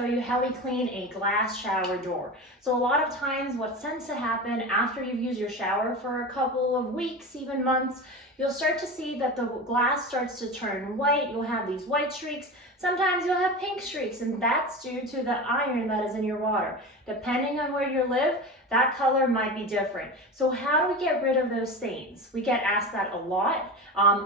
show you how we clean a glass shower door. So a lot of times what tends to happen after you've used your shower for a couple of weeks, even months, you'll start to see that the glass starts to turn white. You'll have these white streaks. Sometimes you'll have pink streaks, and that's due to the iron that is in your water. Depending on where you live, that color might be different. So how do we get rid of those stains? We get asked that a lot.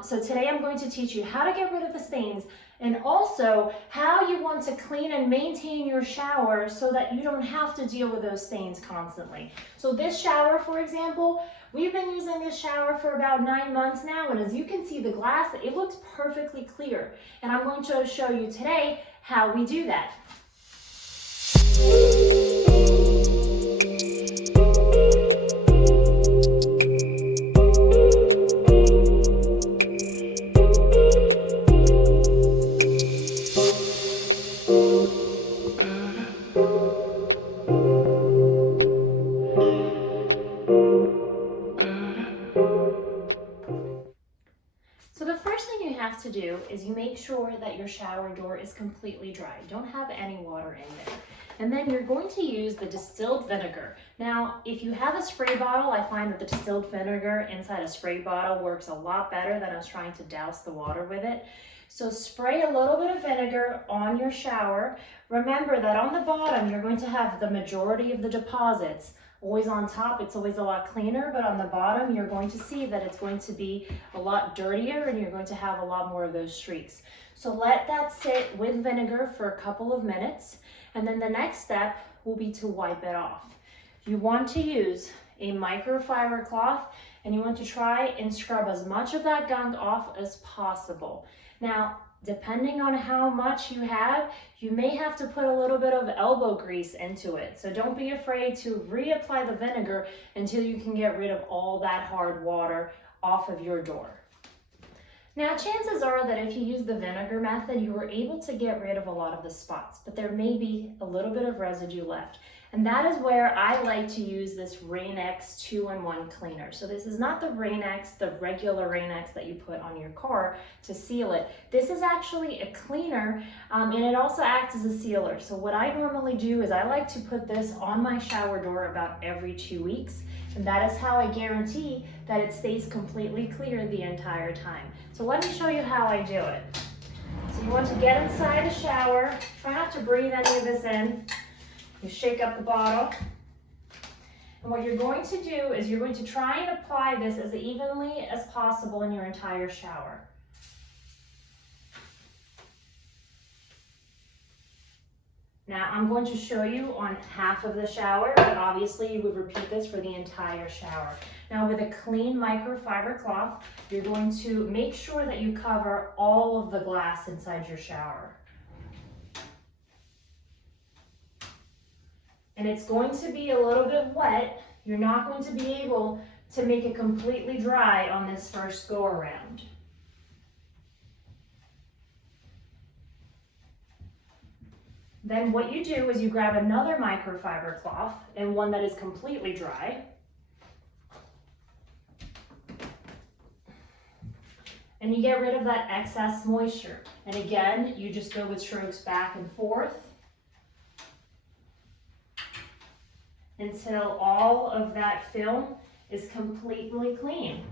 So today I'm going to teach you how to get rid of the stains and also how you want to clean and maintain your shower so that you don't have to deal with those stains constantly. So this shower, for example, we've been using this shower for about 9 months now, and as you can see, the glass, it looks perfectly clear. And I'm going to show you today how we do that. So the first thing you have to do is you make sure that your shower door is completely dry. Don't have any water in there. And then you're going to use the distilled vinegar. Now, if you have a spray bottle, I find that the distilled vinegar inside a spray bottle works a lot better than us trying to douse the water with it. So spray a little bit of vinegar on your shower. Remember that on the bottom, you're going to have the majority of the deposits. Always on top, it's always a lot cleaner, but on the bottom, you're going to see that it's going to be a lot dirtier and you're going to have a lot more of those streaks. So let that sit with vinegar for a couple of minutes, and then the next step will be to wipe it off. You want to use a microfiber cloth and you want to try and scrub as much of that gunk off as possible. Now, depending on how much you have, you may have to put a little bit of elbow grease into it. So don't be afraid to reapply the vinegar until you can get rid of all that hard water off of your door. Now, chances are that if you use the vinegar method, you were able to get rid of a lot of the spots, but there may be a little bit of residue left. And that is where I like to use this Rain-X 2-in-1 cleaner. So this is not the Rain-X, the regular Rain-X that you put on your car to seal it. This is actually a cleaner, and it also acts as a sealer. So what I normally do is I like to put this on my shower door about every 2 weeks. And that is how I guarantee that it stays completely clear the entire time. So let me show you how I do it. So you want to get inside the shower. Try not to breathe any of this in. You shake up the bottle. And what you're going to do is you're going to try and apply this as evenly as possible in your entire shower. Now I'm going to show you on half of the shower, but obviously you would repeat this for the entire shower. Now with a clean microfiber cloth, you're going to make sure that you cover all of the glass inside your shower. And it's going to be a little bit wet. You're not going to be able to make it completely dry on this first go around. Then what you do is you grab another microfiber cloth and one that is completely dry. And you get rid of that excess moisture. And again, you just go with strokes back and forth until all of that film is completely clean.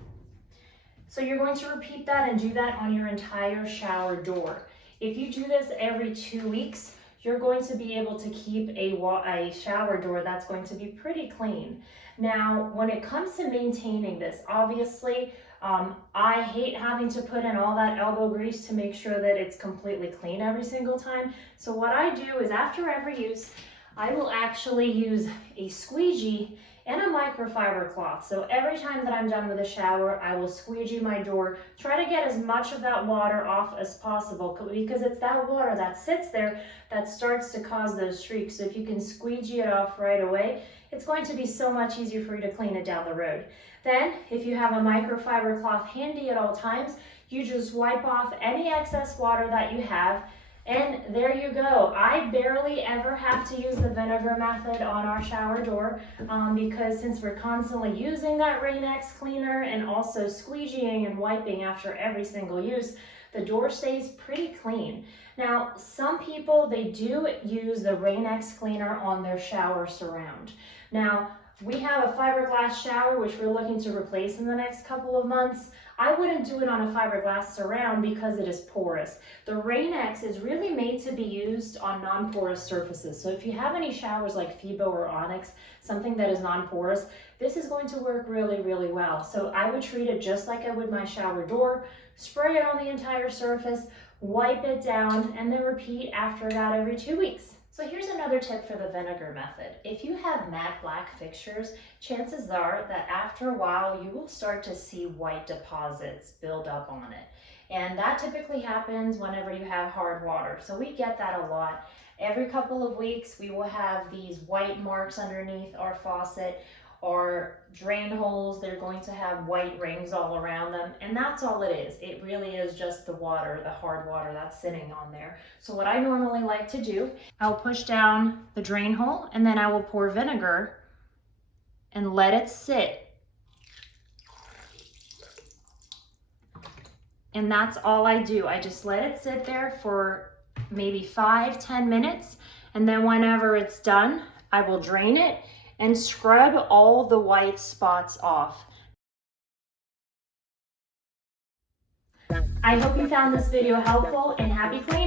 So you're going to repeat that and do that on your entire shower door. If you do this every 2 weeks, you're going to be able to keep a shower door that's going to be pretty clean. Now, when it comes to maintaining this, obviously, I hate having to put in all that elbow grease to make sure that it's completely clean every single time. So what I do is after every use, I will actually use a squeegee and a microfiber cloth. So every time that I'm done with a shower, I will squeegee my door, try to get as much of that water off as possible, because it's that water that sits there that starts to cause those streaks. So if you can squeegee it off right away, it's going to be so much easier for you to clean it down the road. Then, if you have a microfiber cloth handy at all times, you just wipe off any excess water that you have. And there you go. I barely ever have to use the vinegar method on our shower door because since we're constantly using that Rain-X cleaner and also squeegeeing and wiping after every single use, the door stays pretty clean. Now, some people, they do use the Rain-X cleaner on their shower surround. Now, we have a fiberglass shower, which we're looking to replace in the next couple of months. I wouldn't do it on a fiberglass surround because it is porous. The Rain-X is really made to be used on non-porous surfaces. So if you have any showers like FIBO or Onyx, something that is non-porous, this is going to work really, really well. So I would treat it just like I would my shower door, spray it on the entire surface, wipe it down, and then repeat after about every 2 weeks. So here's another tip for the vinegar method. If you have matte black fixtures, chances are that after a while you will start to see white deposits build up on it. And that typically happens whenever you have hard water. So we get that a lot. Every couple of weeks we will have these white marks underneath our faucet, or drain holes. They're going to have white rings all around them, and that's all it is. It really is just the water, the hard water that's sitting on there. So what I normally like to do, I'll push down the drain hole and then I will pour vinegar and let it sit. And that's all I do. I just let it sit there for maybe 5-10 minutes, and then whenever it's done, I will drain it and scrub all the white spots off. I hope you found this video helpful, and happy cleaning!